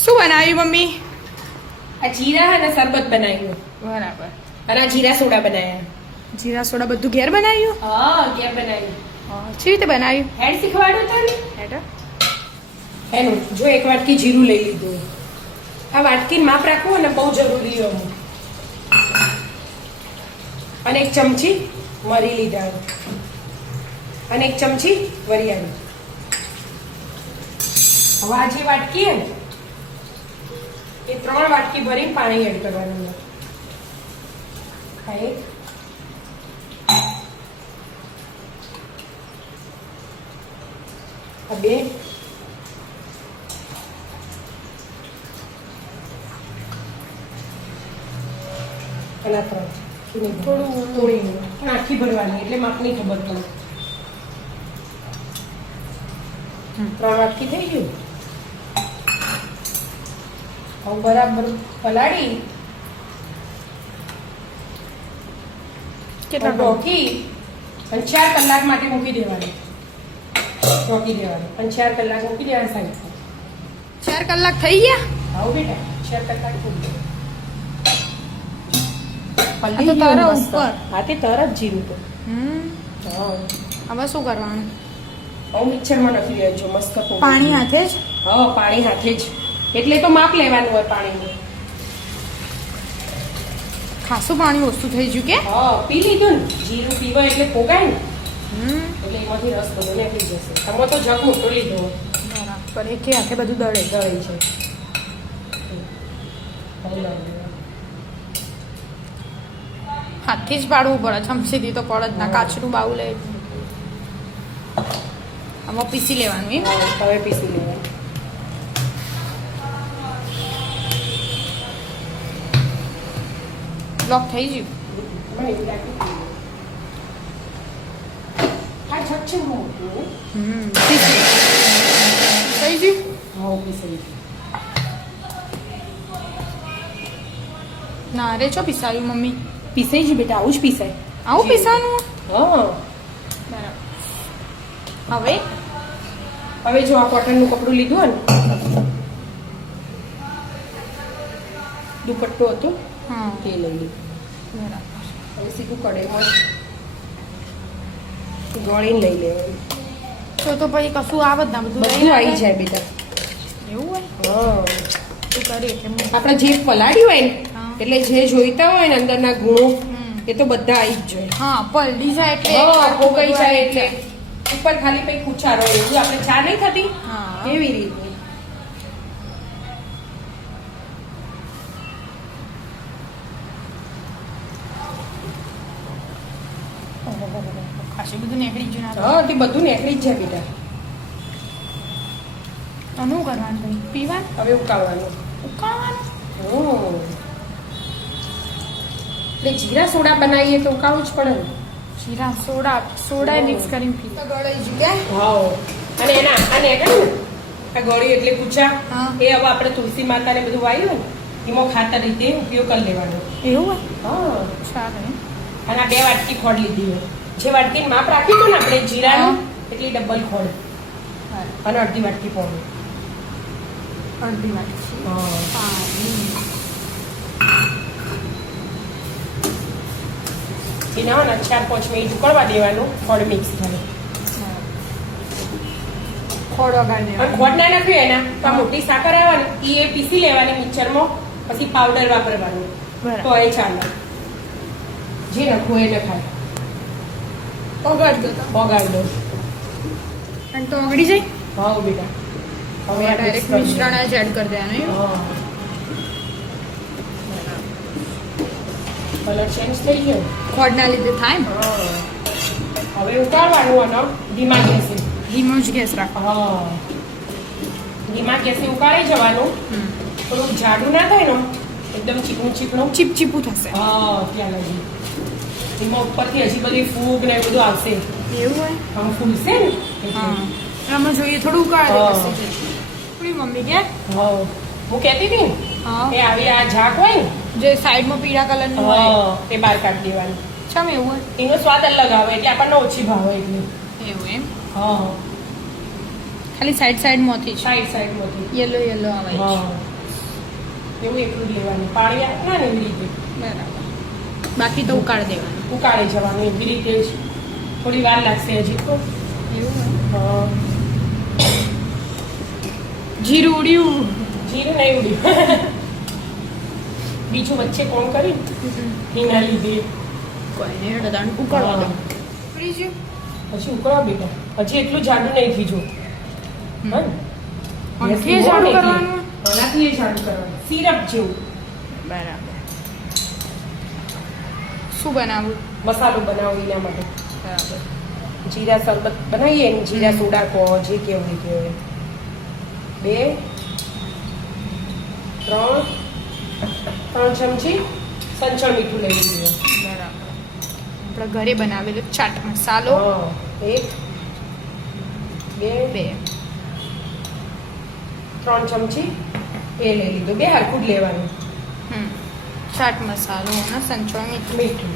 શું બનાવ્યું મમ્મી? આ જીરા અને શરબત બનાવ્યું. બરાબર. અને આ જીરા સોડા બનાવ્યા. જીરા સોડા બધું ઘેર બનાવ્યું? હા, ઘેર બનાવ્યું. કેવી રીતે બનાવ્યું? હેડ શીખવાડ્યું તને? હેડ. એનું જો એક વાટકી જીરું લઈ લીધું. આ વાટકી માપ રાખવું અને બહુ જરૂરી હોય. અને એક ચમચી મરી લીધા અને એક ચમચી વરિયાળી. હવે આ જે વાટકી હે ને એ 3 વાટકી ભરીને પાણી એડ કરવાનું. આ એક, આ 2, અને 3. થોડી આખી ભરવાની એટલે માપની ખબર પડે. 3 વાટકી થઈ ગયું. હવે બરાબર પલાળી ઢોકી અને 4 કલાક માટે મૂકી દેવાની. ઢોકી દેવાની અને 4 કલાક મૂકી દેવાની સાઈડ પર. 4 કલાક થઈ ગયા? આવો બેટા 4 કલાક મૂકી દે. આ તો તારા ઉપર. હા, તે તરત જીરું તો. હા, હવે શું કરવાનું? હવે મિક્સરમાં નાખી દેજો મસ્ત પોગળ. પાણી હાથે જ? હા, પાણી હાથે જ. એટલે તો માપ લેવાનું હોય પાણીનું. ખાસું પાણી ઓછું થઈ ગયું કે? હા, પી લીધું ને. જીરું પીવા એટલે પોગાય ને. એટલે એમાંથી રસ બધો નીકળી જશે. તમે તો જગ મોટો લીધો. બરાબર. એકે હાથે બધું દળે દળે છે. હાથથી જ પાડવું પડે. ચમચીથી તો પડે જ ના. કાચનું બાઉલ લે. આમાં પીસી લેવાનું એમ? હવે પીસી લેવાનું. બ્લોક થઈ ગયું. આ જગ છે મોટું. પીસી થઈ ગયું. હા, પીસી. ના રે છો પીસાયું મમ્મી? પીસાઈ જ બેટા, આવું જ પીસાય. આવું પીસાનું? હા. બરાબર. હવે જો આ કોટનનું કપડું લીધું ને, દુપટ્ટો હતો હા, તે લઈ લીધું. બરાબર. હવે સીધું કડેમાં ગળીને લઈ લેવાનું. તો પછી કશું આવે જ ના, બધું બધું આવી જાય બેટા. એવું હોય? હા, તું કરી એટલે આપણે જે પલાળ્યું હોય ને હા. એટલે જે જોઈતા હોય ને અંદરના ગુણો એ તો બધા આવી જ જાય. હા, પલડી જાય એટલે હા, પોગાઈ જાય એટલે ઉપર ખાલી કઈ કુચારો એવું આપણે ચા નહીં થતી હા. એવી રીતે. ખાસું બધું નીકળી ગયું ના? હા, તે બધું નીકળી જ જાય બેટા. આનું કરવાનું ભાઈ? પીવાનું? હવે ઉકાળવાનું. ઉકાળવાનું? એટલે જીરા સોડા બનાવીએ તો ઉકાળવું જ પડે ને. જીરા સોડા મિક્સ કરીને પી. ગળાઈ ગયું કે? હા, અને એના આને કઈ ને આ ગળી એટલે કુચા હા. એ હવે આપણે તુલસી માતાને બધું વાવ્યું ને એમાં ખાતર રીતે ઉપયોગ કરી લેવાનો. એવું હોય? હા, ચાલે. અને આ 2 વાટકી ખોડ લીધી હોય. જે વાટકીનું માપ રાખ્યું હતું ને આપણે જીરાનું એટલી ડબલ ખોડ અને અડધી વાટકી પાણી. અડધી વાટકી પાણી. એના 4-5 મિનિટ ઉકળવા દેવાનું. ખોડ મિક્સ થાય. ખોડ વગાડી અને ખોડ ના નાખ્યું એના તો આ મોટી સાકર આવે ને એ પીસી લેવાની મિક્સરમાં. પછી પાવડર વાપરવાનું તો એ ચાલે. જે નખવું એ નખાય. ઓગાળી દો. ઓગાળી દો. અને તો ઓગળી જાય? હા બેટા. હવે આ ડાયરેક્ટ મિશ્રણ જ એડ કરી દેવાનું એમ? હા, કલર ચેન્જ થઈ ગયો. ખોડના લીધે થાય ને? હવે ઉકાળવાનું આનો ધીમા ગેસે. ધીમો જ ગેસ રાખો. હા, ધીમા ગેસે ઉકાળી જવાનું. થોડું જાડું ના થાય ને એકદમ ચીકણું ચીપચીપું થશે. હા, ત્યાં લગી એમાં ઉપરથી હજી બધી ફૂગ ને બધું આવશે. એવું હોય? આમ ફૂલશે ને હા, આમાં જોઈએ થોડું ઉકાળી દેશે. મમ્મી કે હું કહેતી હતી હા, કે આવી આ ઝાક હોય ને જે સાઈડમાં પીળા કલરનું હોય તે બહાર કાઢી દેવાનું. ચમ એવું હોય? એનો સ્વાદ અલગ આવે એટલે આપણને ઓછી ભાવે એટલે. એવું એમ? હા, ખાલી સાઈડમાંથી જ સાઈડમાંથી યલો યલો આવે છે. હા એવું એટલું જ લેવાનું પાણી આપના ને એવી રીતે બરાબર. બાકી તો ઉકાળી દેવાનું. ઉકાળી જવાનું એવી રીતે જ થોડી વાર લાગશે હજી તો. એવું હા જીરું ઉડ્યું. જીરું નહીં ઉડ્યું બીજું વચ્ચે કોણ કર્યું એના લીધે કોઈ નહીં દાણ ઉકાળવા દો. ઉકળી ગયું. પછી ઉકળવા બેટા હજી એટલું જાડું નહીં થયું આનાથી જાડું કરવાનું. આનાથી જાડું કરવાનું સિરપ જેવું. બરાબર. શું બનાવવું? મસાલો બનાવો એના માટે બરાબર. જીરા શરબત બનાવીએ ને જીરા સોડા કહો જે કેવું એ કહેવાય 2 3 ચમચી સંચળ મીઠું લઈ લઈએ. બરાબર. આપણે ઘરે બનાવેલો ચાટ મસાલો. 1 2 2 3 ચમચી એ લઈ લીધું 2 હરખું જ લેવાનું. ચાટ મસાલો અને સંચળ મીઠું. મીઠું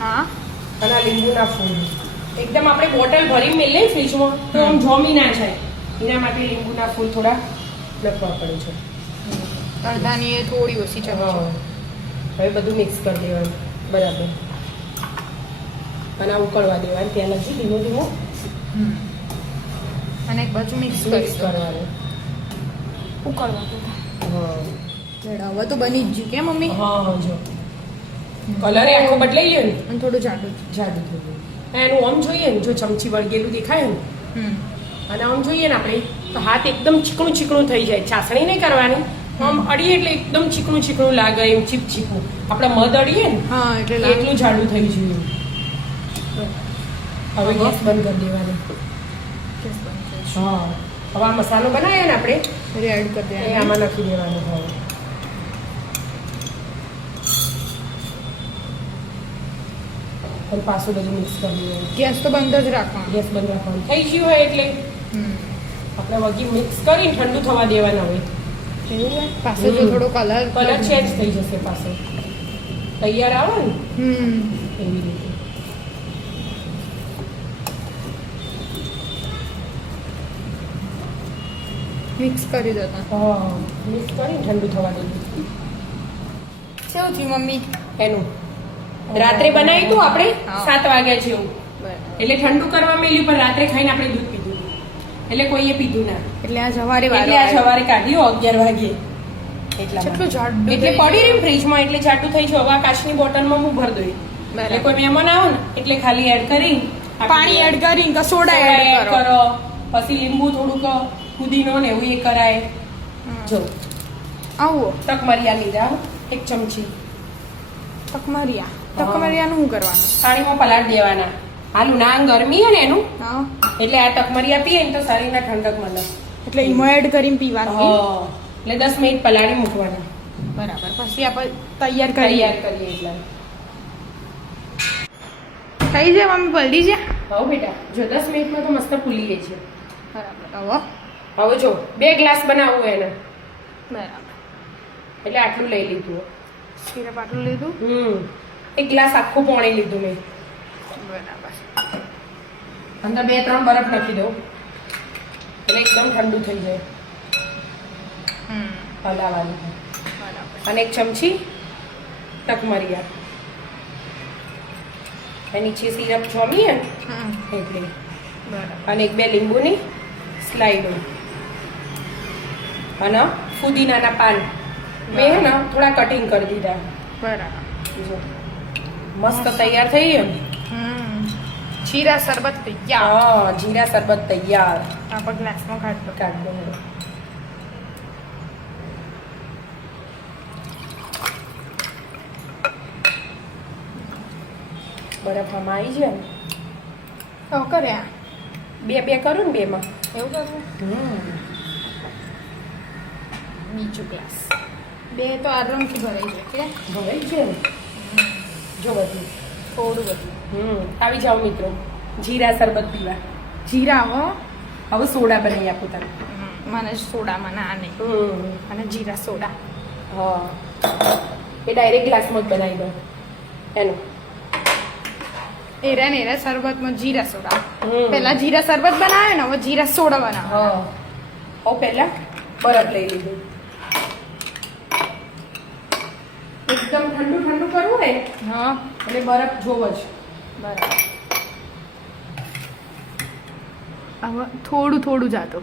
હા. અને આ લીંબુના ફૂલ એકદમ આપણે બોટલ ભરી મેલીએ ફ્રીજમાં તો આમ જોમી ના જાય એના માટે લીંબુના ફૂલ થોડા નાખવા પડે છે. અડધાની એ થોડી ઓછી ચમચી. હા હવે બધું મિક્સ કરી દેવાનું બરાબર અને આ ઉકળવા દેવાનું ત્યાં લગી ધીમો ધીમો અને એક બાજુ મિક્સ કરવાનું. ઉકળવા દો. હા હવે તો બની જ ગયું કે મમ્મી? હા જો કલર આખો બદલાઈ ગયો ને અને થોડું જાડું જાડું થઈ ગયું. એનું આમ જોઈએ ને જો ચમચી વળગેલું દેખાય ને અને આમ જોઈએ ને આપણે તો હાથ એકદમ ચીકણું ચીકણું થઈ જાય. ચાસણી નહીં કરવાની આમ અડીએ એટલે એકદમ ચીકણું ચીકણું લાગે એમ ચીપચીપું. આપણે મધ અડીએ ને હા એટલે એટલું જાડું થઈ જોઈએ. હવે ગેસ બંધ કરી દેવાનો. હા હવે આ મસાલો બનાવ્યો ને આપણે એડ કરી એ દેવાનું. આમાં નાખી દેવાનો. હવે અને પાછું બધું મિક્સ કરી દેવાનું. ગેસ તો બંધ જ રાખવાનો. ગેસ બંધ રાખવાનું થઈ ગયું હોય એટલે આપણે વગી મિક્સ કરીને ઠંડુ થવા દેવાના હોય. એવું હોય પાછો જો થોડો કલર કલર ચેન્જ થઈ જશે પાછો તૈયાર આવે ને એવી રીતે. મિક્સ કરી દેતા. હા મિક્સ કરીને ઠંડુ થવા દેવું. કેવું થયું મમ્મી? એનું રાત્રે બનાવ્યું હતું આપણે હા. 7 વાગ્યા જેવું એટલે ઠંડુ કરવા મેલ્યું પણ રાત્રે ખાઈને આપણે દૂધ પીધું એટલે કોઈએ પીધું ના એટલે આ સવારે એટલે આ સવારે કાઢ્યું 11 વાગે એટલા કેટલું જાડું એટલે પડી રહ્યું ફ્રીજમાં એટલે જાડું થઈ ગયું. હવે આ કાચની બોટલમાં હું ભરી દઉં એટલે કોઈ મહેમાન આવે ને એટલે ખાલી એડ કરી પાણી એડ કરીને કે સોડા એડ કરો. કરો પછી લીંબુ થોડુંક પુદીનો ને એવું એ કરાય. જો આવો તકમરિયા લીધા 1 ચમચી તકમરિયા. તકમરિયાનું શું કરવાનું? પાણીમાં પલાળ દેવાના. હાલું ના ગરમી હે ને એનું હા એટલે આ તકમરિયા પીએ ને તો શરીરના ઠંડક મળે. એટલે ઈમો એડ કરીને પીવાનું. એટલે 10 મિનિટ પલાળી મૂકવાના. બરાબર. પછી આપણે તૈયાર કરીએ. કરીએ એટલે થઈ જાય મમ્મી? પલળી જાય? હવે બેટા જો 10 મિનિટમાં તો મસ્ત ફૂલી ગઈ છે. બરાબર. હવે જો 2 ગ્લાસ બનાવવું એને બરાબર. એટલે આટલું લઈ લીધું. સિરપ આટલું લીધું. 1 ગ્લાસ આખું પાણી લીધું મેં. બરાબર. અંદર 2-3 બરફ નાખી દઉં એટલે એકદમ ઠંડુ થઈ જાય. હલાવાનું. બરાબર. અને 1 ચમચી તકમરિયા નીચે સિરપ જોમીએ એટલે બરાબર. અને 1-2 લીંબુની સ્લાઈડો અને ફુદીનાના પાન મેં ને થોડા કટિંગ કરી દીધા. બરાબર. જો મસ્ત તૈયાર થઈ ગયું. જીરા શરબત તૈયાર. હા જીરા શરબત તૈયાર. આપણે ગ્લાસમાં કાઢતો. કાઢ દો. બરફ આમાં આવી જાય ને તો કર્યા 2 કરું ને 2માં એવું કરવું. બીજું ગ્લાસ 2 તો આરામથી ભરાઈ જાય કે ભરાઈ છે ને જો બધું થોડું બધું. આવી જાઓ મિત્રો જીરા શરબત પીવા. જીરા હો. હવે સોડા બનાવી આપું તને. મને સોડામાં ના નહીં. અને જીરા સોડા. હા એ ડાયરેક્ટ ગ્લાસમાં જ બનાવી દઉં એનું એરા ને એરા શરબતમાં જીરા સોડા હમ. પેલા જીરા શરબત બનાવે ને હવે જીરા સોડા બનાવે હા હવે પહેલા બરફ લઈ લીધું. એકદમ ઠંડુ ઠંડુ કરવું ને હા એટલે બરફ જોવો જ. બરાબર હવે થોડું થોડું જાતો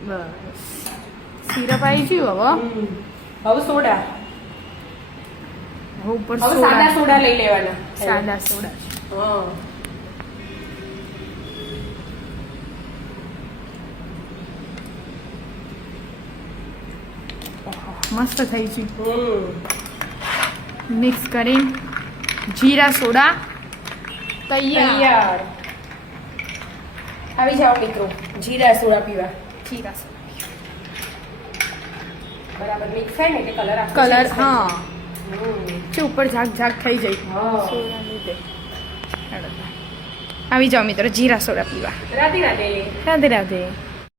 બસ સિરપ આવી ગયું હવે હવે સોડા. હવે ઉપર હવે સાદા સોડા લઈ લેવાના. સાદા સોડા હા મસ્ત થઈ ગયું હમ મિક્સ કરીને જીરા સોડા તૈયાર તૈયાર. આવી જાઓ મિત્રો જીરા સોડા પીવા. જીરા સોડા બરાબર મિક્સ થાય ને એટલે કલર આખો કલર change થઈ હા જાય. છે ઉપર ઝાક ઝાક થઈ જાય હા. સોડા લીધે હેડો. આવી જાઓ મિત્રો જીરા સોડા પીવા રાધે રાધે. રાધે રાધે